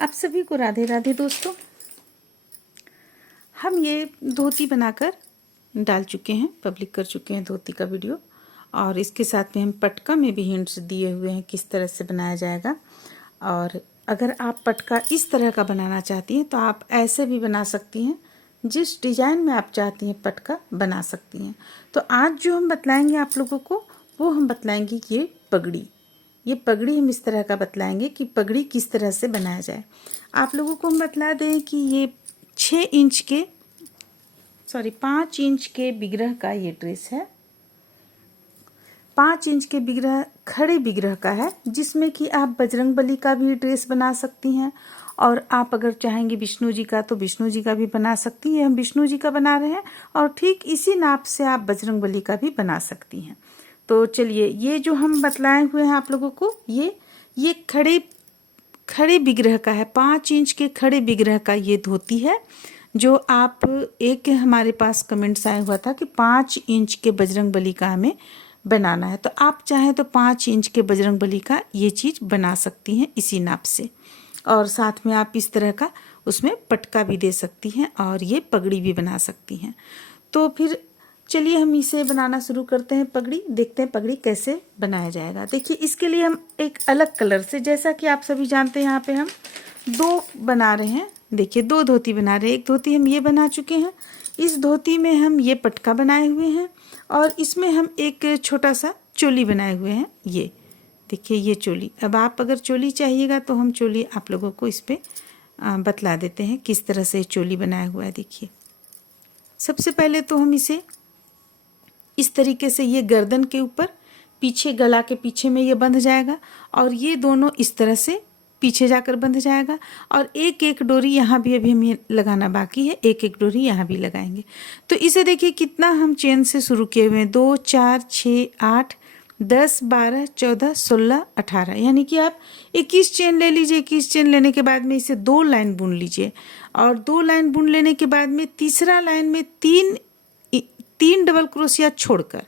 आप सभी को राधे राधे दोस्तों। हम ये धोती बनाकर डाल चुके हैं, पब्लिक कर चुके हैं धोती का वीडियो, और इसके साथ में हम पटका में भी हिंट्स दिए हुए हैं किस तरह से बनाया जाएगा। और अगर आप पटका इस तरह का बनाना चाहती हैं तो आप ऐसे भी बना सकती हैं, जिस डिज़ाइन में आप चाहती हैं पटका बना सकती हैं। तो आज जो हम बतलाएंगे आप लोगों को, वो हम बतलाएंगे ये पगड़ी हम इस तरह का बतलाएंगे कि पगड़ी किस तरह से बनाया जाए। आप लोगों को हम बतला दें कि ये 5 इंच के बिग्रह का ये ड्रेस है। 5 इंच के बिग्रह खड़े बिग्रह का है, जिसमें कि आप बजरंगबली का भी ड्रेस बना सकती हैं, और आप अगर चाहेंगे विष्णु जी का तो विष्णु जी का भी बना सकती हैं। हम विष्णु जी का बना रहे हैं, और ठीक इसी नाप से आप बजरंगबली का भी बना सकती हैं। तो चलिए, ये जो हम बतलाए हुए हैं आप लोगों को, ये खड़े बिग्रह का है। 5 इंच के खड़े बिग्रह का ये धोती है, जो आप एक हमारे पास कमेंट्स आया हुआ था कि 5 इंच के बजरंगबली का हमें बनाना है। तो आप चाहें तो 5 इंच के बजरंगबली का ये चीज़ बना सकती हैं इसी नाप से, और साथ में आप इस तरह का उसमें पटका भी दे सकती हैं, और ये पगड़ी भी बना सकती हैं। तो फिर चलिए हम इसे बनाना शुरू करते हैं। पगड़ी देखते हैं पगड़ी कैसे बनाया जाएगा। देखिए, इसके लिए हम एक अलग कलर से, जैसा कि आप सभी जानते हैं, यहाँ पे हम 2 बना रहे हैं। देखिए, 2 धोती बना रहे हैं। एक धोती हम ये बना चुके हैं, इस धोती में हम ये पटका बनाए हुए हैं, और इसमें हम एक छोटा सा चोली बनाए हुए हैं। ये देखिए, ये चोली। अब आप अगर चोली चाहिएगा तो हम चोली आप लोगों को इस पर बतला देते हैं किस तरह से चोली बनाया हुआ है। देखिए, सबसे पहले तो हम इसे इस तरीके से, ये गर्दन के ऊपर पीछे, गला के पीछे में ये बंध जाएगा, और ये दोनों इस तरह से पीछे जाकर बंध जाएगा, और एक एक डोरी यहाँ भी अभी हमें लगाना बाकी है, एक एक डोरी यहाँ भी लगाएंगे। तो इसे देखिए कितना हम चेन से शुरू किए हुए हैं। 2 4 6 8 10 12 14 16 18, यानी कि आप 21 चेन ले लीजिए। 21 चेन लेने के बाद में इसे 2 लाइन बुन लीजिए, और 2 लाइन बुन लेने के बाद में तीसरा लाइन में 3 डबल क्रोशिया छोड़कर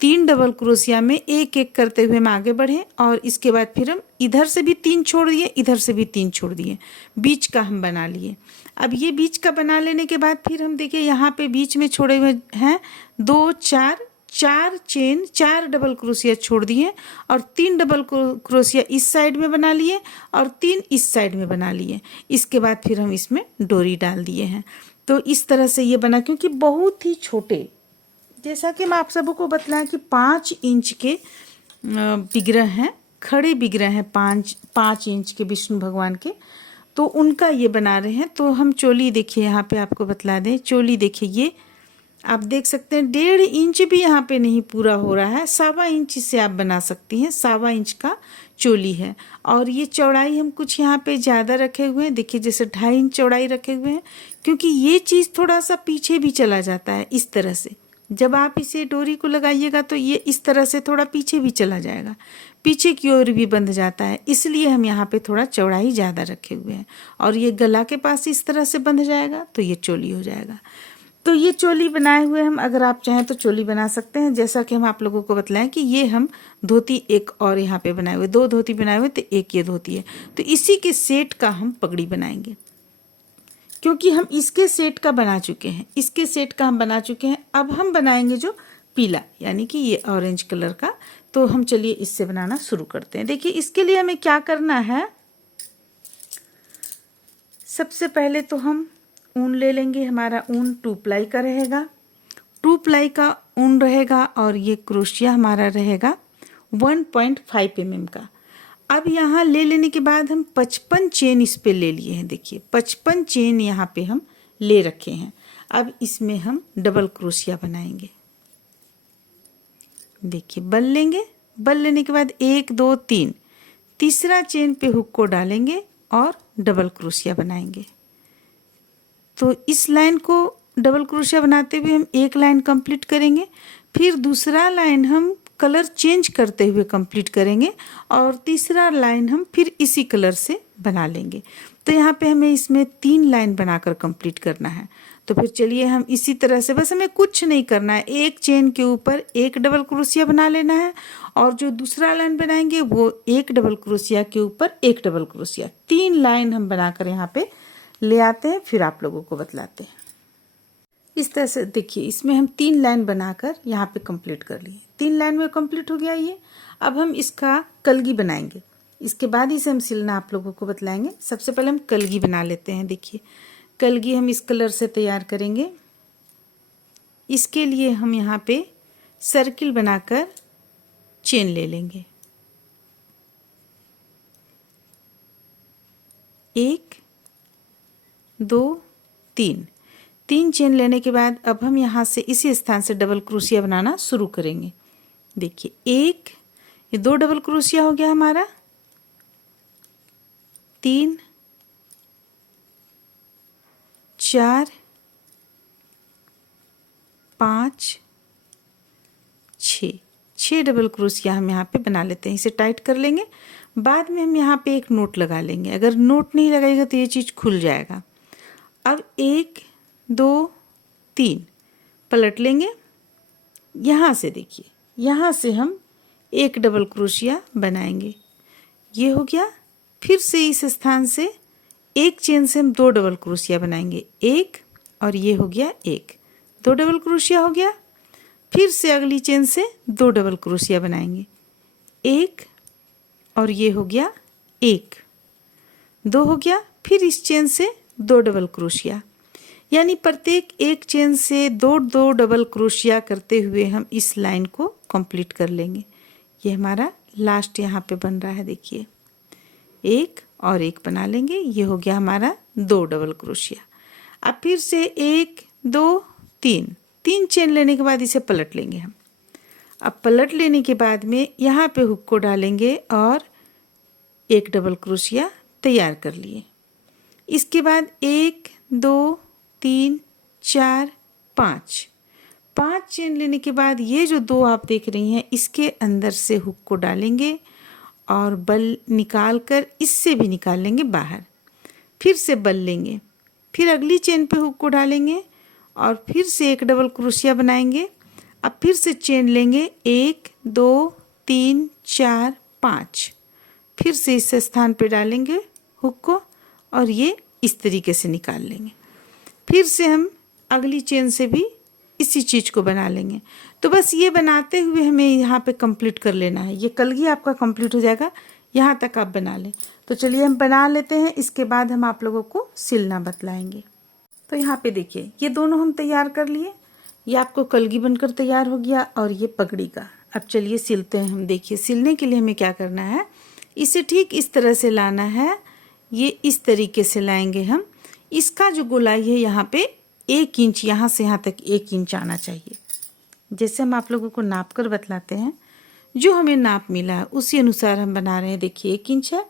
3 डबल क्रोशिया में एक एक करते हुए हम आगे बढ़े, और इसके बाद फिर हम इधर से भी 3 छोड़ दिए, इधर से भी 3 छोड़ दिए, बीच का हम बना लिए। अब ये बीच का बना लेने के बाद फिर हम देखिए यहाँ पे बीच में छोड़े हुए हैं 2 4 चेन, 4 डबल क्रोशिया छोड़ दिए, और 3 डबल क्रोशिया इस साइड में बना लिए, और 3 इस साइड में बना लिए। इसके बाद फिर हम इसमें डोरी डाल दिए हैं। तो इस तरह से ये बना, क्योंकि बहुत ही छोटे, जैसा कि मैं आप सबको बतलाएं कि 5 इंच के बिग्रह हैं, खड़े बिग्रह हैं 5 इंच के विष्णु भगवान के, तो उनका ये बना रहे हैं। तो हम चोली देखिए, यहाँ पे आपको बतला दें, चोली देखिए, ये आप देख सकते हैं 1.5 इंच भी यहाँ पे नहीं पूरा हो रहा है, 1.25 इंच से आप बना सकती हैं। 1.25 इंच का चोली है, और ये चौड़ाई हम कुछ यहाँ पे ज़्यादा रखे हुए हैं। देखिए, जैसे 2.5 इंच चौड़ाई रखे हुए हैं, क्योंकि ये चीज़ थोड़ा सा पीछे भी चला जाता है। इस तरह से जब आप इसे डोरी को लगाइएगा तो ये इस तरह से थोड़ा पीछे भी चला जाएगा, पीछे की ओर भी बंध जाता है, इसलिए हम यहाँ पे थोड़ा चौड़ाई ज़्यादा रखे हुए हैं। और ये गला के पास इस तरह से बंध जाएगा तो ये चोली हो जाएगा। तो ये चोली बनाए हुए हम, अगर आप चाहें तो चोली बना सकते हैं। जैसा कि हम आप लोगों को बतलाएं कि ये हम धोती एक और यहाँ पे बनाए हुए, 2 धोती बनाए हुए, तो एक ये धोती है। तो इसी के सेट का हम पगड़ी बनाएंगे, क्योंकि हम इसके सेट का बना चुके हैं, इसके सेट का हम बना चुके हैं। अब हम बनाएंगे जो पीला, यानी कि ये ऑरेंज कलर का। तो हम चलिए इससे बनाना शुरू करते हैं। देखिए, इसके लिए हमें क्या करना है, सबसे पहले तो हम ऊन ले लेंगे। हमारा ऊन 2 प्लाई का रहेगा, 2 प्लाई का ऊन रहेगा, और ये क्रोशिया हमारा रहेगा 1.5 mm का। अब यहाँ ले लेने के बाद हम 55 चेन इस पे ले लिए हैं। देखिए, 55 चेन यहाँ पे हम ले रखे हैं। अब इसमें हम डबल क्रोशिया बनाएंगे। देखिए, बल लेंगे, बल लेने के बाद 1 2 3, तीसरा चेन पे हुक को डालेंगे और डबल क्रोशिया बनाएंगे। तो इस लाइन को डबल क्रोशिया बनाते हुए हम एक लाइन कंप्लीट करेंगे, फिर दूसरा लाइन हम कलर चेंज करते हुए कंप्लीट करेंगे, और तीसरा लाइन हम फिर इसी कलर से बना लेंगे। तो यहाँ पे हमें इसमें 3 लाइन बनाकर कंप्लीट करना है। तो फिर चलिए हम इसी तरह से, बस हमें कुछ नहीं करना है, एक चेन के ऊपर एक डबल क्रोशिया बना लेना है और जो दूसरा लाइन बनाएंगे वो एक डबल क्रोशिया के ऊपर एक डबल क्रोशिया, 3 लाइन हम बनाकर यहाँ पे ले आते हैं, फिर आप लोगों को बतलाते हैं। इस तरह से देखिए, इसमें हम 3 लाइन बनाकर यहाँ पे कंप्लीट कर लिए। 3 लाइन में कंप्लीट हो गया ये। अब हम इसका कलगी बनाएंगे, इसके बाद इसे हम सिलना आप लोगों को बतलाएंगे। सबसे पहले हम कलगी बना लेते हैं। देखिए, कलगी हम इस कलर से तैयार करेंगे। इसके लिए हम यहाँ पे सर्किल बनाकर चेन ले लेंगे, 1 2 3 चेन लेने के बाद अब हम यहाँ से इसी स्थान से डबल क्रोशिया बनाना शुरू करेंगे। देखिए, ये 2 डबल क्रोशिया हो गया हमारा, 3 4 5 6 डबल क्रोशिया हम यहाँ पे बना लेते हैं। इसे टाइट कर लेंगे। बाद में हम यहाँ पे एक नोट लगा लेंगे, अगर नोट नहीं लगाएगा तो ये चीज़ खुल जाएगा। अब 1 2 3 पलट लेंगे। यहाँ से देखिए, यहाँ से हम एक डबल क्रोशिया बनाएंगे, ये हो गया। फिर से इस स्थान से एक चेन से हम 2 डबल क्रोशिया बनाएंगे, 1 और ये हो गया 1, 2 डबल क्रोशिया हो गया। फिर से अगली चेन से 2 डबल क्रोशिया बनाएंगे, 1 और ये हो गया 1, 2 हो गया। फिर इस चेन से 2 डबल क्रोशिया, यानी प्रत्येक एक चेन से 2 डबल क्रोशिया करते हुए हम इस लाइन को कंप्लीट कर लेंगे। ये हमारा लास्ट यहाँ पे बन रहा है। देखिए, 1 और 1 बना लेंगे, ये हो गया हमारा 2 डबल क्रोशिया। अब फिर से 1 2 3 चेन लेने के बाद इसे पलट लेंगे हम। अब पलट लेने के बाद में यहाँ पे हुक को डालेंगे और एक डबल क्रोशिया तैयार कर लिए। इसके बाद 1 2 3 4 5 चेन लेने के बाद ये जो 2 आप देख रही हैं, इसके अंदर से हुक को डालेंगे और बल निकाल कर इससे भी निकाल लेंगे बाहर। फिर से बल लेंगे, फिर अगली चेन पे हुक को डालेंगे और फिर से एक डबल क्रोशिया बनाएंगे। अब फिर से चेन लेंगे, 1 2 3 4 5, फिर से इस स्थान पे डालेंगे हुक को और ये इस तरीके से निकाल लेंगे। फिर से हम अगली चेन से भी इसी चीज़ को बना लेंगे। तो बस ये बनाते हुए हमें यहाँ पे कंप्लीट कर लेना है। ये कलगी आपका कंप्लीट हो जाएगा, यहाँ तक आप बना लें। तो चलिए हम बना लेते हैं, इसके बाद हम आप लोगों को सिलना बतलाएंगे। तो यहाँ पे देखिए, ये दोनों हम तैयार कर लिए। ये आपको कलगी बनकर तैयार हो गया और ये पगड़ी का। अब चलिए सिलते हैं हम। देखिए, सिलने के लिए हमें क्या करना है, इसे ठीक इस तरह से लाना है। ये इस तरीके से लाएंगे हम। इसका जो गोलाई है यहाँ पे 1 इंच, यहाँ से यहाँ तक 1 इंच आना चाहिए। जैसे हम आप लोगों को नाप कर बतलाते हैं, जो हमें नाप मिला है उसी अनुसार हम बना रहे हैं। देखिए, 1 इंच है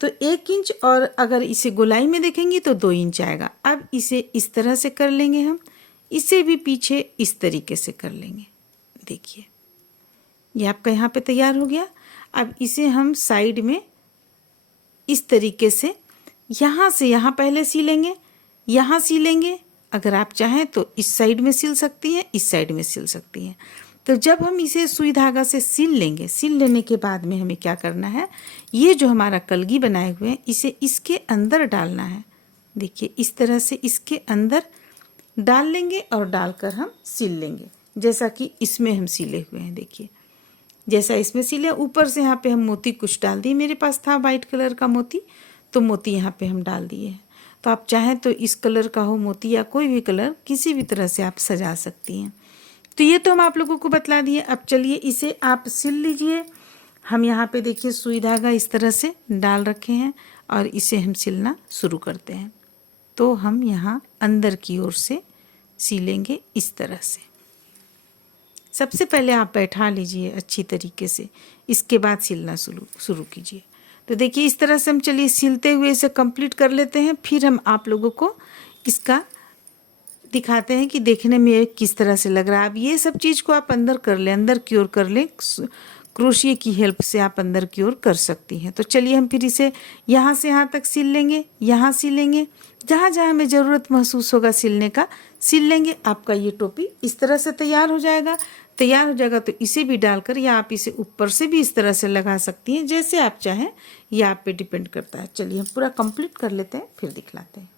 तो 1 इंच, और अगर इसे गोलाई में देखेंगे तो 2 इंच आएगा। अब इसे इस तरह से कर लेंगे हम, इसे भी पीछे इस तरीके से कर लेंगे। देखिए, ये आपका यहाँ पे तैयार हो गया। अब इसे हम साइड में इस तरीके से यहाँ से यहाँ पहले सिलेंगे, यहाँ सिलेंगे। अगर आप चाहें तो इस साइड में सिल सकती हैं, इस साइड में सिल सकती हैं। तो जब हम इसे सुई धागा से सिल लेंगे, सिल लेने के बाद में हमें क्या करना है, ये जो हमारा कलगी बनाए हुए हैं इसे इसके अंदर डालना है। देखिए, इस तरह से इसके अंदर डाल लेंगे और डालकर हम सिल लेंगे, जैसा कि इसमें हम सिले हुए हैं। देखिए, जैसा इसमें सिले, ऊपर से यहाँ पे हम मोती कुछ डाल दिए। मेरे पास था वाइट कलर का मोती, तो मोती यहाँ पे हम डाल दिए हैं। तो आप चाहें तो इस कलर का हो मोती या कोई भी कलर, किसी भी तरह से आप सजा सकती हैं। तो ये तो हम आप लोगों को बतला दिए। अब चलिए इसे आप सिल लीजिए। हम यहाँ पे देखिए सुई धागा इस तरह से डाल रखे हैं और इसे हम सिलना शुरू करते हैं। तो हम यहाँ अंदर की ओर से सिलेंगे इस तरह से। सबसे पहले आप बैठा लीजिए अच्छी तरीके से, इसके बाद सिलना शुरू कीजिए। तो देखिए, इस तरह से हम चलिए सिलते हुए इसे कंप्लीट कर लेते हैं। फिर हम आप लोगों को इसका दिखाते हैं कि देखने में किस तरह से लग रहा है। अब ये सब चीज़ को आप अंदर कर लें, अंदर की ओर कर लें, क्रोशिया की हेल्प से आप अंदर की ओर कर सकती हैं। तो चलिए हम फिर इसे यहाँ से यहाँ तक सिल लेंगे, यहाँ सिलेंगे, जहाँ जहाँ हमें ज़रूरत महसूस होगा सिलने का सिल लेंगे। आपका ये टोपी इस तरह से तैयार हो जाएगा। तैयार हो जाएगा तो इसे भी डालकर या आप इसे ऊपर से भी इस तरह से लगा सकती हैं, जैसे आप चाहें, ये आप पे डिपेंड करता है। चलिए हम पूरा कंप्लीट कर लेते हैं, फिर दिखलाते हैं।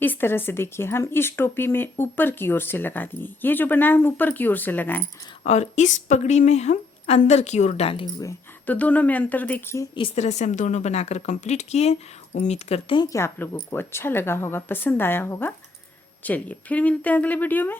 इस तरह से देखिए हम इस टोपी में ऊपर की ओर से लगा दिए, ये जो बनाया हम ऊपर की ओर से लगाएं, और इस पगड़ी में हम अंदर की ओर डाले हुए हैं। तो दोनों में अंतर देखिए। इस तरह से हम दोनों बनाकर कंप्लीट किए। उम्मीद करते हैं कि आप लोगों को अच्छा लगा होगा, पसंद आया होगा। चलिए फिर मिलते हैं अगले वीडियो में।